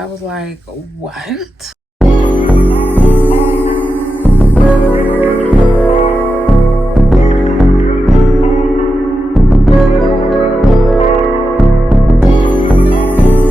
I was like, what?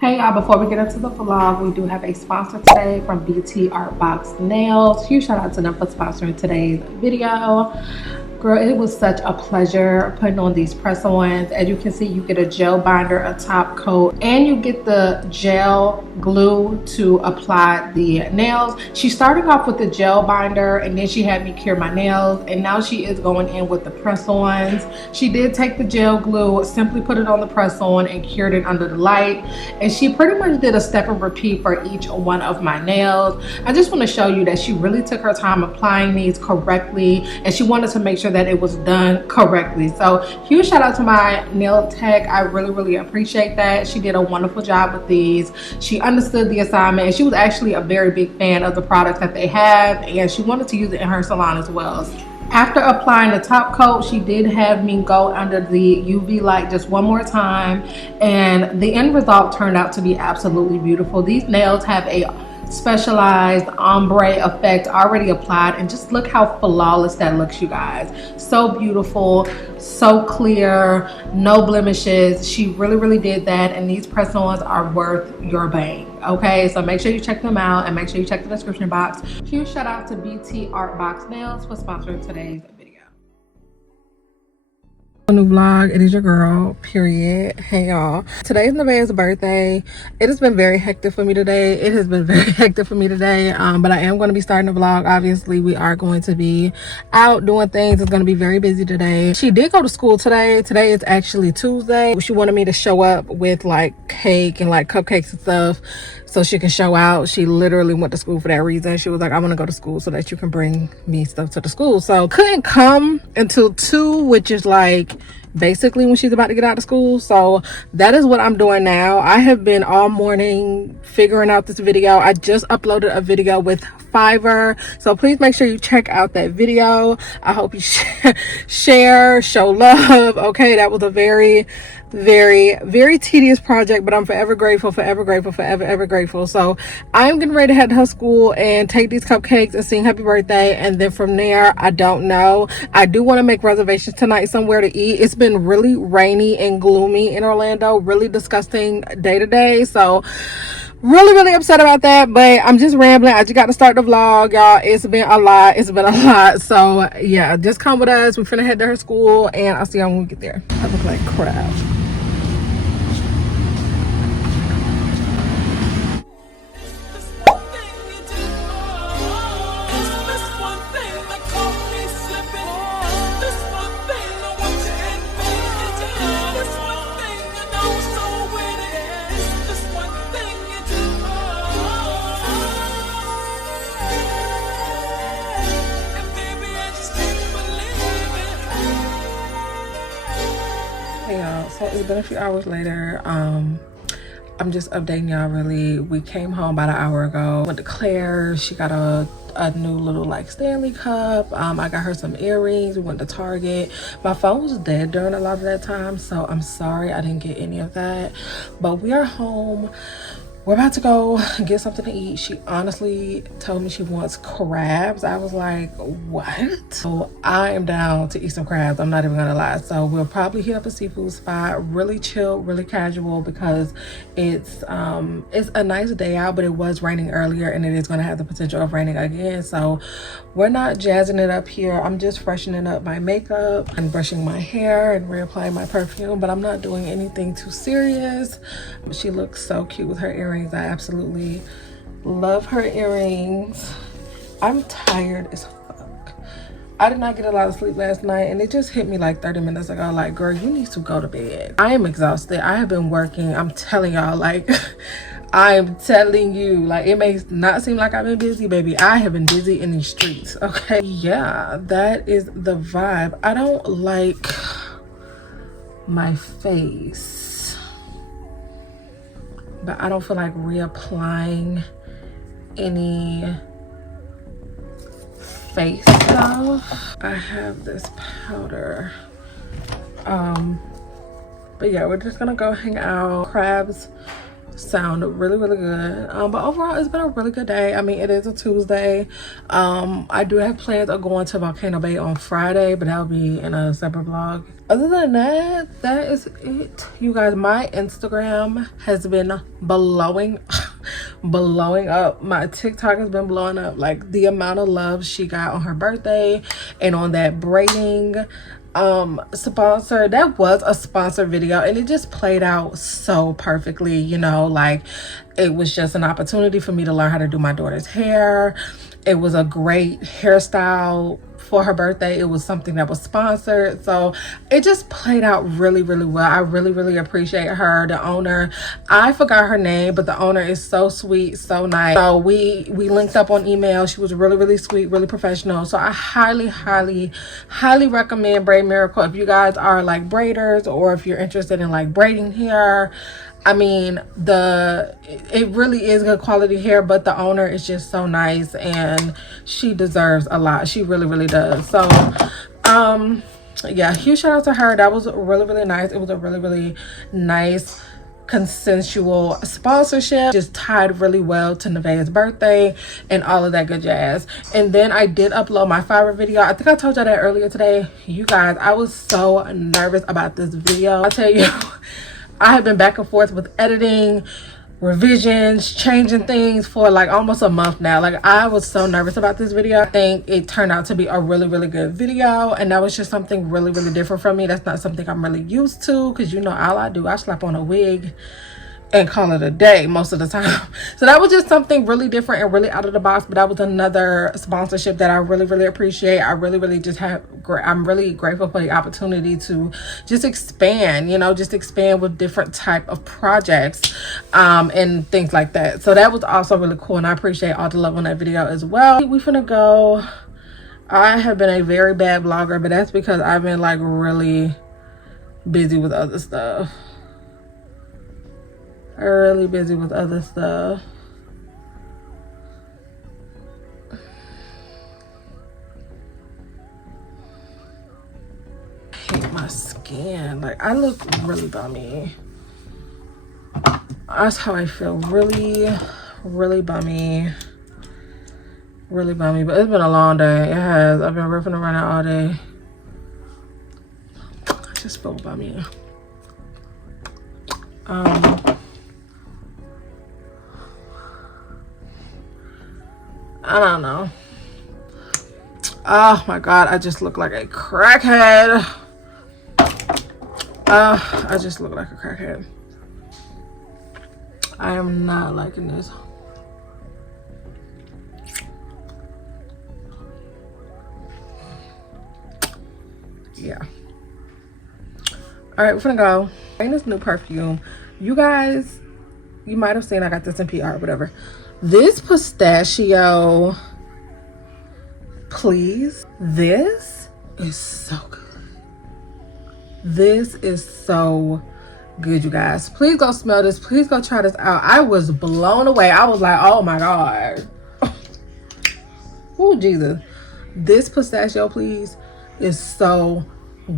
Hey y'all, before we get into the vlog, we do have a sponsor today from Btartbox Nails. Huge shout out to them for sponsoring today's video. Girl, it was such a pleasure putting on these press-ons. As you can see, you get a gel binder, a top coat, and you get the gel glue to apply the nails. She's starting off with the gel binder, and then she had me cure my nails, and now she is going in with the press-ons. She did take the gel glue, simply put it on the press-on, and cured it under the light. And she pretty much did a step and repeat for each one of my nails. I just want to show you that she really took her time applying these correctly, and she wanted to make sure that it was done correctly. So huge shout out to my nail tech. I really appreciate that. She did a wonderful job with these. She understood the assignment, and she was actually a very big fan of the products that they have, and she wanted to use it in her salon as well. After applying the top coat, she did have me go under the UV light just one more time, and the end result turned out to be absolutely beautiful. These nails have a specialized ombre effect already applied, and just look how flawless that looks, you guys. So beautiful, so clear, no blemishes. She really did that, and these press-ons are worth your bang. Okay, so make sure you check them out, and make sure you check the description box. Huge shout out to Btartbox Nails for sponsoring today's video. New vlog. It is your girl, period. Hey y'all, today's Nevaeh's birthday. It has been very hectic for me today. But I am going to be starting the vlog. Obviously, we are going to be out doing things. It's going to be very busy today. She did go to school today. Today is actually Tuesday. She wanted me to show up with like cake and like cupcakes and stuff so she can show out. She literally went to school for that reason. She was like, I want to go to school so that you can bring me stuff to the school. So couldn't come until 2, which is like basically when she's about to get out of school. So that is what I'm doing now. I have been all morning figuring out this video. I just uploaded a video with Fiverr, so please make sure you check out that video. I hope you share, show love. Okay, that was a very tedious project, but I'm forever grateful. So I'm getting ready to head to her school and take these cupcakes and sing happy birthday, and then from there, I don't know. I do want to make reservations tonight somewhere to eat. It's been really rainy and gloomy in Orlando, really disgusting day to day, so really upset about that. But I'm just rambling. I just got to start the vlog, y'all. It's been a lot. So yeah, just come with us. We're finna head to her school, and I'll see y'all when we get there. I look like crap. So it's been a few hours later. I'm just updating y'all really. We came home about an hour ago. Went to Claire's. She got a new little like Stanley cup. I got her some earrings. We went to Target. My phone was dead during a lot of that time, so I'm sorry I didn't get any of that, but we are home. We're about to go get something to eat. She honestly told me she wants crabs. I was like, what? So I am down to eat some crabs. I'm not even gonna lie. So we'll probably hit up a seafood spot, really chill, really casual, because it's a nice day out, but it was raining earlier, and it is gonna have the potential of raining again. So we're not jazzing it up here. I'm just freshening up my makeup and brushing my hair and reapplying my perfume, but I'm not doing anything too serious. She looks so cute with her earrings. I absolutely love her earrings. I'm tired as fuck. I did not get a lot of sleep last night, and it just hit me like 30 minutes ago, like, girl, you need to go to bed. I am exhausted. I have been working. I'm telling y'all, like, I'm telling you, like, it may not seem like I've been busy, baby. I have been busy in these streets, okay? Yeah, that is the vibe. I don't like my face, but I don't feel like reapplying any face stuff. I have this powder. But yeah, we're just gonna go hang out. Crabs sound really good. But overall, it's been a really good day. I mean, it is a Tuesday. I do have plans of going to Volcano Bay on Friday, but that'll be in a separate vlog. Other than that, that is it, you guys. My Instagram has been blowing up. My TikTok has been blowing up. Like, the amount of love she got on her birthday and on that braiding sponsor, that was a sponsored video, and it just played out so perfectly. You know, like, it was just an opportunity for me to learn how to do my daughter's hair. It was a great hairstyle for her birthday. It was something that was sponsored, so it just played out really well. I really appreciate her, the owner. I forgot her name, but the owner is so sweet, so nice. So we linked up on email. She was really sweet, really professional. So I highly recommend Braid Miracle if you guys are like braiders, or if you're interested in like braiding hair. I mean, it really is good quality hair, but the owner is just so nice, and she deserves a lot. She really does. So yeah, huge shout out to her. That was really nice. It was a really nice consensual sponsorship. Just tied really well to Nevaeh's birthday and all of that good jazz. And then I did upload my Fiverr video. I think I told y'all that earlier today. You guys, I was so nervous about this video. I'll tell you, I have been back and forth with editing, revisions, changing things for like almost a month now. Like, I was so nervous about this video. I think it turned out to be a really good video, and that was just something really different from me. That's not something I'm really used to, because you know, all I do, I slap on a wig and call it a day most of the time. So that was just something really different and really out of the box. But that was another sponsorship that I really appreciate. I really just have, I'm really grateful for the opportunity to just expand, you know, just expand with different type of projects and things like that. So that was also really cool, and I appreciate all the love on that video as well. We finna go. I have been a very bad vlogger, but that's because I've been like really busy with other stuff. Really busy with other stuff. I hate my skin. Like, I look really bummy. That's how I feel. Really bummy. Really bummy. But it's been a long day. It has. I've been ripping around all day. I just feel bummy. I don't know. Oh my god, I just look like a crackhead. I just look like a crackhead. I am not liking this. Yeah. All right, we're gonna go. Ain't this new perfume? You guys, you might have seen I got this in PR, whatever. This pistachio, please. This is so good. This is so good, you guys. Please go smell this. Please go try this out. I was blown away. I was like, oh my god. Oh Jesus. This pistachio, please, is so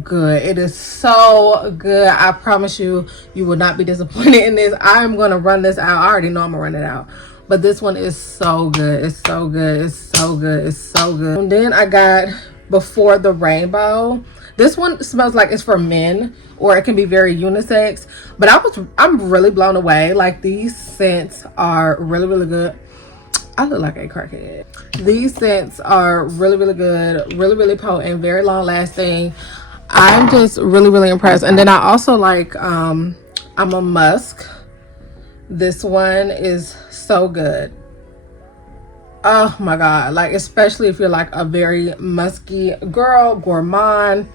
good. It is so good. I promise you, you will not be disappointed in this. I'm gonna run this out. I already know I'm gonna run it out, but this one is so good. It's so good. It's so good. It's so good. And then I got Before the Rainbow. This one smells like it's for men, or it can be very unisex, but I'm really blown away. Like, these scents are really good. I look like a crackhead. These scents are really good, really potent, very long lasting. I'm just really impressed. And then I also like I'm a musk. This one is so good. Oh my god, like, especially if you're like a very musky girl, gourmand.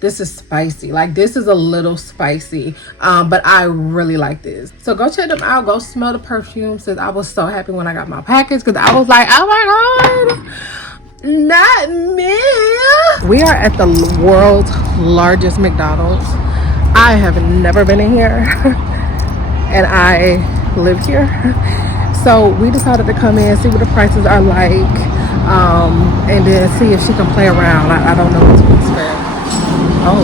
This is spicy. Like, this is a little spicy, but I really like this. So go check them out. Go smell the perfume. Since I was so happy when I got my package, because I was like, oh my god, not me. We are at the world's largest McDonald's. I have never been in here and I live here, so we decided to come in, see what the prices are like, and then see if she can play around. I don't know what to expect. Oh.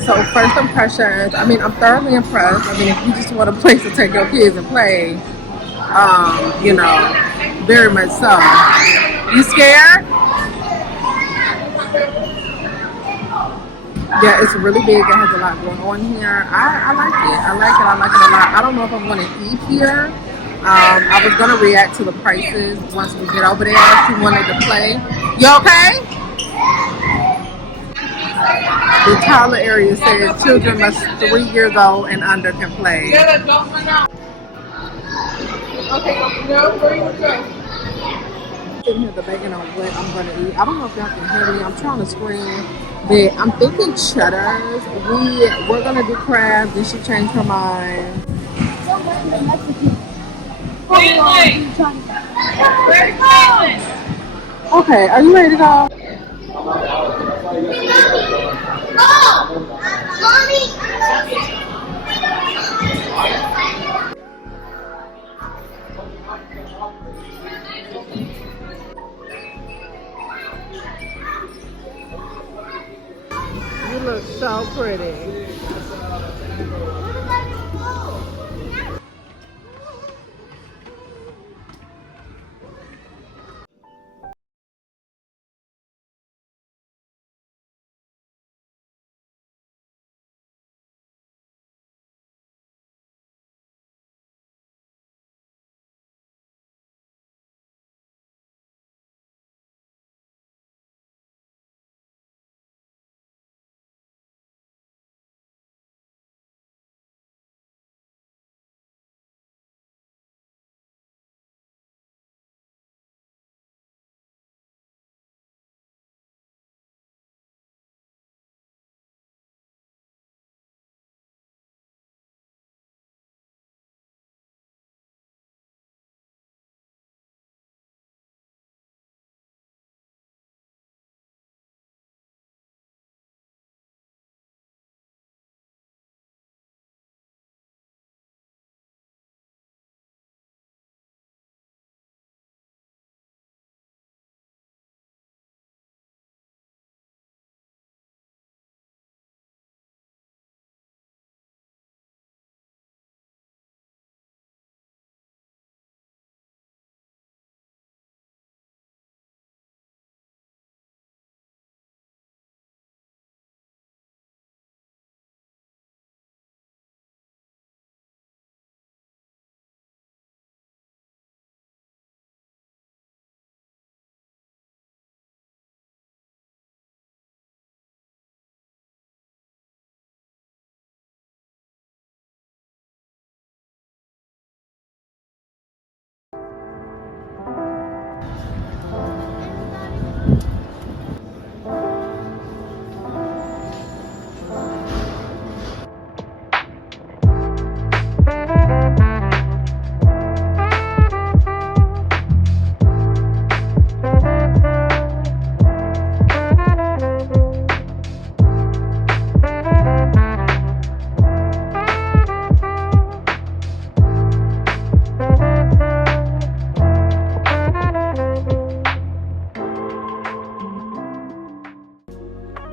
So first impressions, I mean, I'm thoroughly impressed. I mean, if you just want a place to take your kids and play, you know, very much so. You scared? Yeah, it's really big. It has a lot going on here. I like it. I like it. I like it a lot. I don't know if I'm going to eat here. I was going to react to the prices once we get over there. She wanted to play. You okay? The toddler area says children must 3 years old and under can play. Okay, no, where you go? Sitting here debating on what I'm gonna eat. I don't know if y'all can hear me. I'm trying to scream, but I'm thinking Cheddars. We're gonna do crabs, and she changed her mind. Okay, are you ready to go? You look so pretty.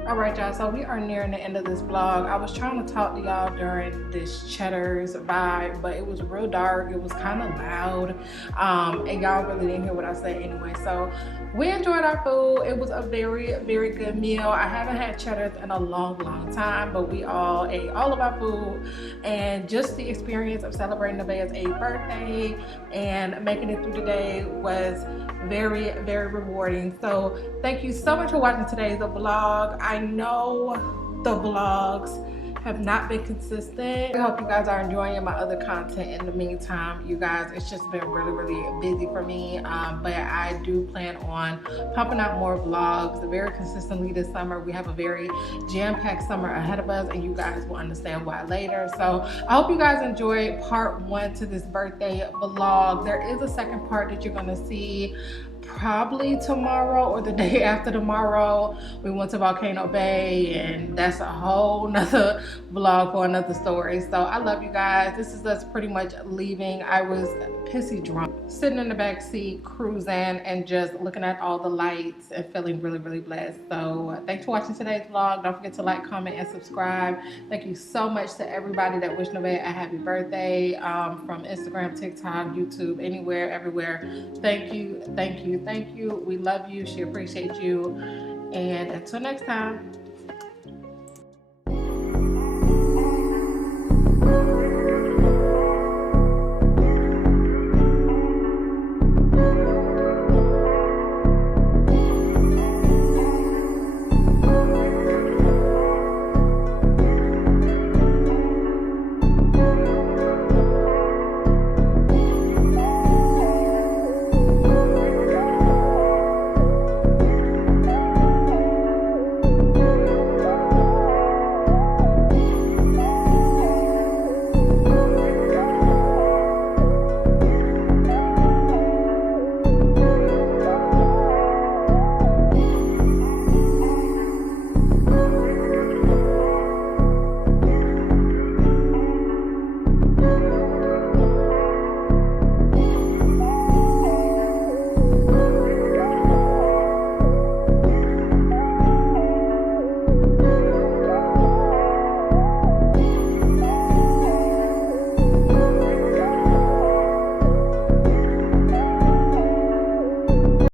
Alright y'all, so we are nearing the end of this vlog. I was trying to talk to y'all during this Cheddar's vibe, but it was real dark, it was kind of loud, and y'all really didn't hear what I said anyway. So we enjoyed our food. It was a very, very good meal. I haven't had Cheddar's in a long time, but we all ate all of our food, and just the experience of celebrating Nevaeh's 8th birthday and making it through the day was very, very rewarding. So thank you so much for watching today's vlog. I know the vlogs have not been consistent. I hope you guys are enjoying my other content in the meantime. You guys, it's just been really busy for me, but I do plan on pumping out more vlogs very consistently this summer. We have a very jam-packed summer ahead of us, and you guys will understand why later. So I hope you guys enjoyed part 1 to this birthday vlog. There is a second part that you're gonna see probably tomorrow or the day after tomorrow. We went to Volcano Bay, and that's a whole nother vlog for another story. So I love you guys. This is us pretty much leaving. I was pissy drunk, sitting in the back seat, cruising, and just looking at all the lights and feeling really, really blessed. So thanks for watching today's vlog. Don't forget to like, comment, and subscribe. Thank you so much to everybody that wished Nevaeh a happy birthday, from Instagram, TikTok, YouTube, anywhere, everywhere. Thank you, thank you, thank you. We love you. She appreciates you. And until next time.